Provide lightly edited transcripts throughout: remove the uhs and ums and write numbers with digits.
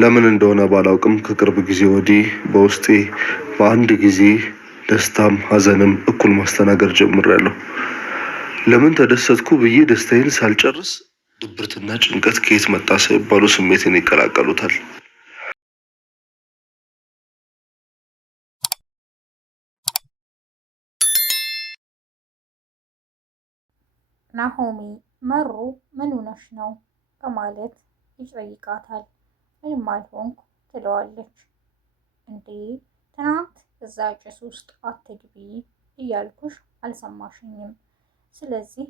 ለምን እንደሆነ ባላውቅም ከቅርብ ጊዜ ወዲህ በውስጤ በአንድ ጊዜ ደስታም ሀዘንም እኩል ማስተናገድ ጀምሬያለሁ። ለምን ተደሰትኩ ብዬ ደስታዬን ሳልጨርስ ድብርትና ጭንቀት ከየት መጣ ሳይባሉ ስሜትን ይቀላቀሉታል። ናሆሚ መሩ ምን ሆነሽ ነው በማለት ይጠይቃታል። ምንም አልሆንኩ ትለዋለች። እንዴ ትናንት እዛ ጭስ ውስጥ አትግቢ እያልኩሽ አልሰማሽኝም? ስለዚህ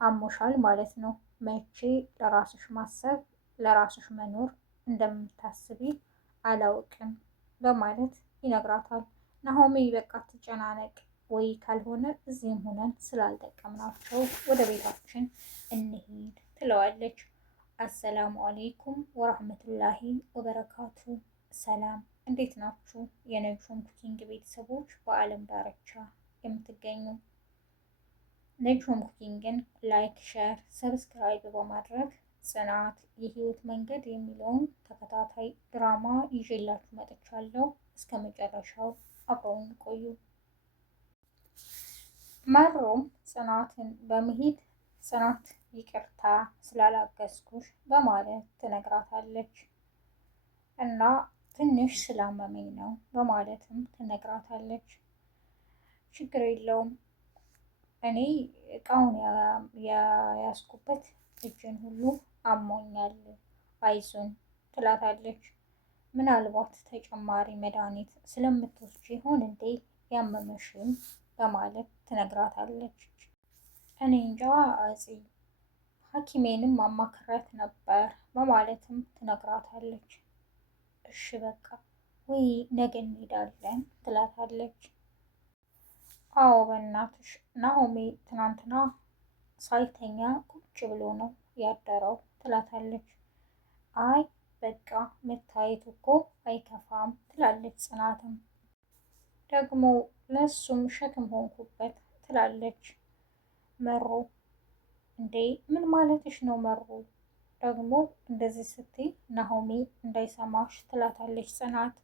አሞሻል ማለት ነው። መቼ ለራስሽ ማሰብ ለራስሽ መኖር እንደምታስቢ አላውቅም በማለት ይነግራታል። ናሆሚ በቃ ትጨናነቅ ወይ ካልሆነ እዚህም ሆነን ስላልጠቀምናቸው ወደ ቤታችን እንሂድ ትለዋለች። አሰላሙ አሌይኩም ወራህመቱላሂ ወበረካቱ። ሰላም እንዴት ናችሁ? የነጅሆም ኩኪንግ ቤተሰቦች በአለም ዳርቻ የምትገኙ ነጅሆም ኩኪንግን ላይክ፣ ሸር፣ ሰብስክራይብ በማድረግ ጽናት የህይወት መንገድ የሚለውን ተከታታይ ድራማ ይዤላችሁ መጥቻለሁ። እስከ መጨረሻው አብረውን ቆዩ። መሩም ጽናትን በመሄድ ጽናት ይቅርታ ስላላገዝኩሽ በማለት ትነግራታለች እና ትንሽ ስላመመኝ ነው በማለትም ትነግራታለች። ችግር የለውም እኔ እቃውን ያስኩበት እጅን ሁሉ አሞኛል አይዞን ትላታለች። ምናልባት ተጨማሪ መድኃኒት ስለምትወስጂ ይሆን እንዴ ያመመሽም በማለት ትነግራታለች። እኔ እንጃ እፂ ሐኪሜንም ማማከራት ነበር በማለትም ትነግራታለች። እሺ በቃ ወይ ነገ እንሄዳለን ትላታለች። አዎ በእናትሽ ናሆሜ ትናንትና ሳይተኛ ቁጭ ብሎ ነው ያደረው ትላታለች። አይ በቃ መታየት እኮ አይከፋም ትላለች ጽናትም። ደግሞ ለሱም ሸክም ሆንኩበት ትላለች መሩ። እንዴ ምን ማለትሽ ነው መሩ? ደግሞ እንደዚህ ስትይ ናሆሜ እንዳይሰማሽ ትላታለች ጽናት።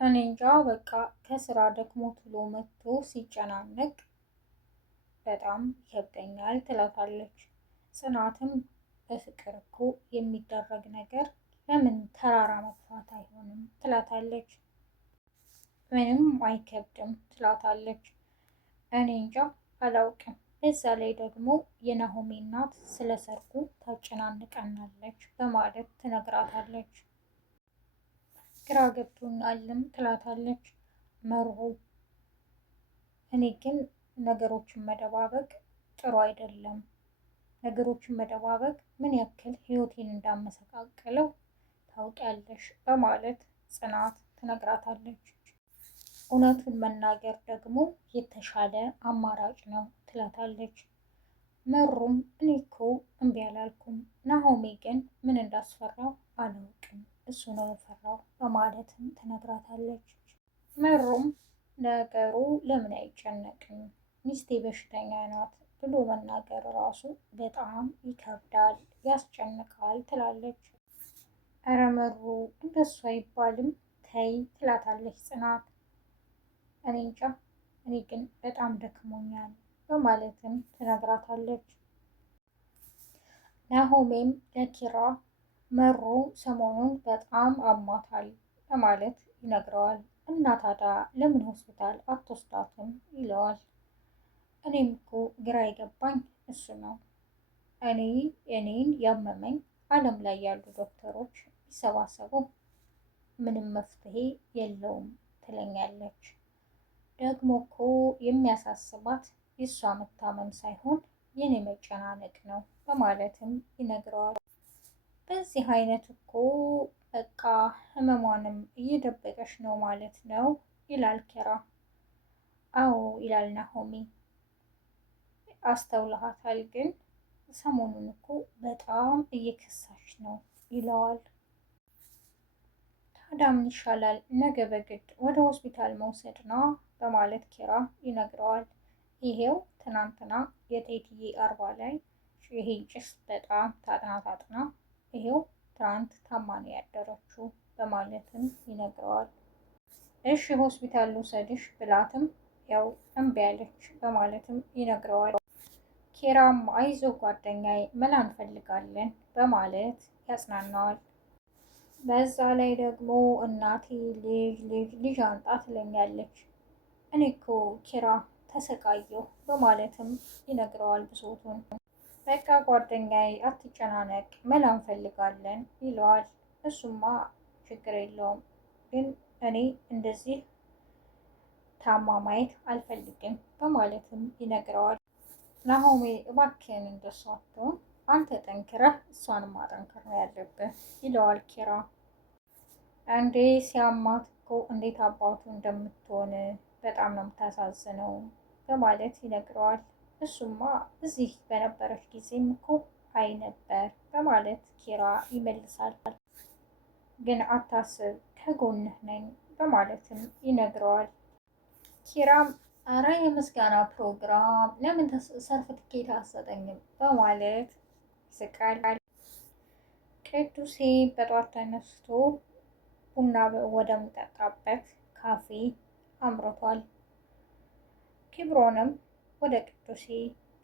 እኔ እንጃ በቃ ከስራ ደክሞ ትሎ መጥቶ ሲጨናነቅ በጣም ይከብደኛል ትላታለች ጽናትም። በፍቅር እኮ የሚደረግ ነገር ለምን ተራራ መግፋት አይሆንም ትላታለች። ምንም አይከብድም ትላታለች። እኔ እንጃ አላውቅም። በዛ ላይ ደግሞ የናሆሜ እናት ስለ ሰርጉ ታጨናንቀናለች በማለት ትነግራታለች። ግራ ገብቶኛልም ትላታለች መሩ። እኔ ግን ነገሮችን መደባበቅ ጥሩ አይደለም። ነገሮችን መደባበቅ ምን ያክል ህይወቴን እንዳመሰቃቀለው ታውቂያለሽ በማለት ጽናት ትነግራታለች። እውነቱን መናገር ደግሞ የተሻለ አማራጭ ነው ትላታለች። መሩም እኔ እኮ እምቢ አላልኩም፣ ናሆሜ ግን ምን እንዳስፈራው አላውቅም፣ እሱ ነው የፈራው በማለትም ትነግራታለች። መሩም ነገሩ ለምን አይጨነቅም፣ ሚስቴ በሽተኛ ናት ብሎ መናገር ራሱ በጣም ይከብዳል፣ ያስጨንቃል ትላለች። እረ መሩ እንደሱ አይባልም ተይ ትላታለች ጽናት። እኔ እንጃ እኔ ግን በጣም ደክሞኛል በማለትም ትነግራታለች። ናሆሜም ለኪራ መሩ ሰሞኑን በጣም አሟታል በማለት ይነግረዋል። እና ታዲያ ለምን ሆስፒታል አትወስዳትም ይለዋል። እኔም እኮ ግራ የገባኝ እሱ ነው። እኔን ያመመኝ ዓለም ላይ ያሉ ዶክተሮች ቢሰባሰቡ ምንም መፍትሄ የለውም ትለኛለች። ደግሞ እኮ የሚያሳስባት የእሷ መታመም ሳይሆን የኔ መጨናነቅ ነው በማለትም ይነግረዋል። በዚህ አይነት እኮ በቃ ህመሟንም እየደበቀች ነው ማለት ነው ይላል ኪራ። አዎ ይላል ናሆሚ። አስተውለሃታል ግን ሰሞኑን እኮ በጣም እየከሳች ነው ይለዋል። ታዲያ ምን ይሻላል? ነገ በግድ ወደ ሆስፒታል መውሰድ ነው በማለት ኪራ ይነግረዋል። ይሄው ትናንትና የቴትዬ አርባ ላይ ይሄ ጭስ በጣም ታጥና ይሄው ትናንት ታማ ነው ያደረችው በማለትም ይነግረዋል። እሺ ሆስፒታል ልውሰድሽ ብላትም ያው እምቢ ያለች በማለትም ይነግረዋል። ኪራም አይዞ ጓደኛዬ መላ እንፈልጋለን በማለት ያጽናናዋል። በዛ ላይ ደግሞ እናቴ ልጅ አንጣ ትለኛለች፣ እኔ እኮ ኪራ ተሰቃየሁ በማለትም ይነግረዋል ብሶቱን። በቃ ጓደኛዬ አትጨናነቅ መላ እንፈልጋለን ይለዋል። እሱማ ችግር የለውም ግን እኔ እንደዚህ ታማ ማየት አልፈልግም በማለትም ይነግረዋል። ናሆሜ እባክህን እንደሷ አትሆን፣ አንተ ጠንክረህ እሷንም ማጠንከር ነው ያለብህ ይለዋል ኪራ። እንዴ ሲያማት እኮ እንዴት አባቱ እንደምትሆን በጣም ነው የምታሳዝነው በማለት ይነግረዋል። እሱማ እዚህ በነበረች ጊዜም እኮ አይ ነበር በማለት ኪራ ይመልሳል። ግን አታስብ ከጎንህ ነኝ በማለትም ይነግረዋል። ኪራም አረ የምስጋና ፕሮግራም ለምን ሰርተፍኬት አሰጠኝም በማለት ይስቃል። ቅዱሴ በጧት ተነስቶ ቡና ወደሚጠጣበት ካፌ አምርቷል። ኪብሮንም ወደ ቅዱሴ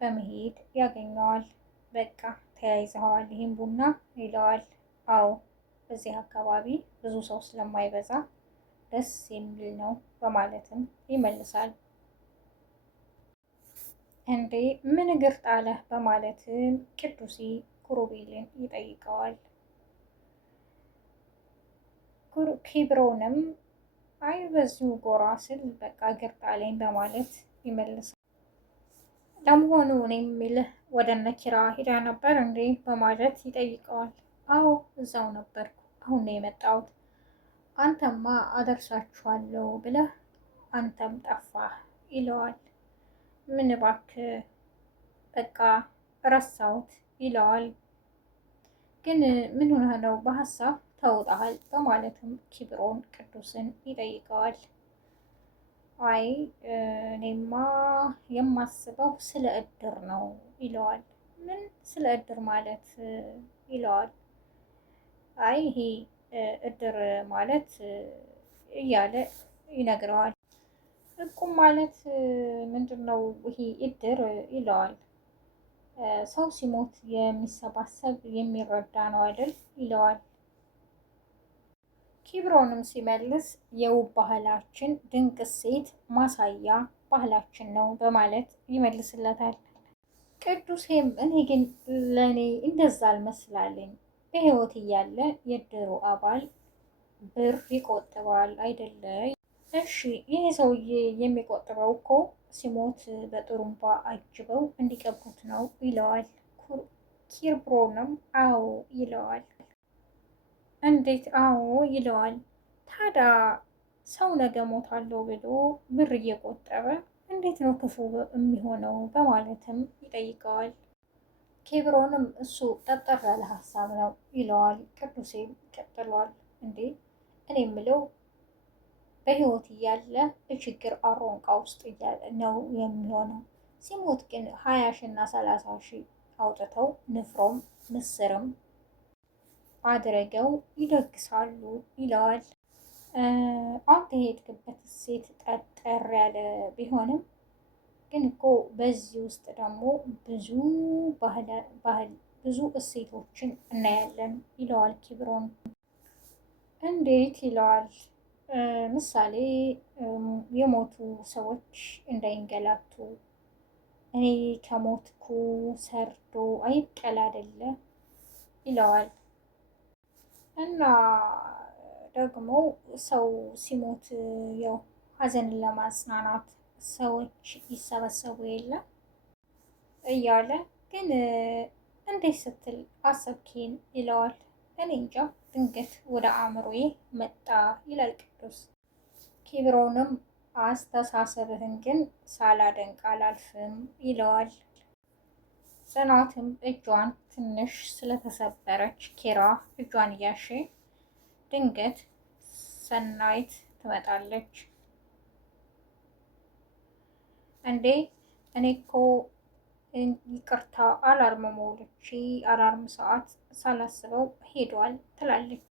በመሄድ ያገኘዋል። በቃ ተያይዘዋል ይህን ቡና ይለዋል። አዎ በዚህ አካባቢ ብዙ ሰው ስለማይበዛ ደስ የሚል ነው በማለትም ይመልሳል። እንዴ ምን እግር ጣለህ በማለትም ቅዱሴ ኩሩቤልን ይጠይቀዋል። ኪብሮንም አይ በዚሁ ጎራ ስል በቃ እግር ጣለኝ በማለት ይመልሳል። ለመሆኑ እኔ የሚልህ ወደ እነ ኪራ ሂዳ ነበር እንዴ በማለት ይጠይቀዋል። አዎ እዛው ነበርኩ አሁን ነው የመጣሁት፣ አንተማ አደርሳችኋለሁ ብለህ አንተም ጠፋህ ይለዋል። ምን እባክህ በቃ ረሳሁት ይለዋል። ግን ምን ሆነህ ነው በሀሳብ ተውጠሃል በማለትም ኪብሮን ቅዱስን ይጠይቀዋል። አይ እኔማ የማስበው ስለ እድር ነው ይለዋል። ምን ስለ እድር ማለት ይለዋል። አይ ይሄ እድር ማለት እያለ ይነግረዋል። እቁብ ማለት ምንድን ነው ይሄ እድር ይለዋል። ሰው ሲሞት የሚሰባሰብ የሚረዳ ነው አይደል ይለዋል። ኪብሮንም ሲመልስ የውብ ባህላችን ድንቅ እሴት ማሳያ ባህላችን ነው በማለት ይመልስለታል። ቅዱሴም እኔ ግን ለእኔ እንደዛ አልመስላለኝ፣ በህይወት እያለ የእድሩ አባል ብር ይቆጥባል አይደለ? እሺ ይሄ ሰውዬ የሚቆጥበው እኮ ሲሞት በጥሩምባ አጅበው እንዲቀብሩት ነው ይለዋል። ኪብሮንም አዎ ይለዋል። እንዴት አዎ ይለዋል። ታዲያ ሰው ነገ ሞታለሁ ብሎ ብር እየቆጠበ እንዴት ነው ክፉ የሚሆነው በማለትም ይጠይቀዋል። ኪብሮንም እሱ ጠጠር ያለ ሀሳብ ነው ይለዋል። ቅዱሴም ቀጥሏል። እንዴ እኔ የምለው በህይወት እያለ በችግር አሮንቃ ውስጥ ነው የሚሆነው፣ ሲሞት ግን 20,000 እና 30,000 አውጥተው ንፍሮም ምስርም አድርገው ይደግሳሉ ይለዋል። አንተ የሄድክበት እሴት ጠጠር ያለ ቢሆንም ግን እኮ በዚህ ውስጥ ደግሞ ብዙ እሴቶችን እናያለን ይለዋል ኪብሮን። እንዴት ይለዋል። ምሳሌ የሞቱ ሰዎች እንዳይንገላቱ፣ እኔ ከሞትኩ ሰርዶ አይብቀል አይደለ ይለዋል። እና ደግሞ ሰው ሲሞት ያው ሀዘንን ለማጽናናት ሰዎች ይሰበሰቡ የለ እያለ ግን እንዴት ስትል አሰብኪን ይለዋል። እኔ እንጃ ድንገት ወደ አእምሮዬ መጣ ይላል ቅዱስ። ኪብሮንም አስተሳሰብህን ግን ሳላደንቅ አላልፍም ይለዋል። ጽናትም እጇን ትንሽ ስለተሰበረች ኪራ እጇን እያሸ ድንገት ሰናይት ትመጣለች። እንዴ እኔ እኮ ይቅርታ አላርም ሞልቼ አላርም ሰዓት ሳላስበው ሄዷል ትላለች።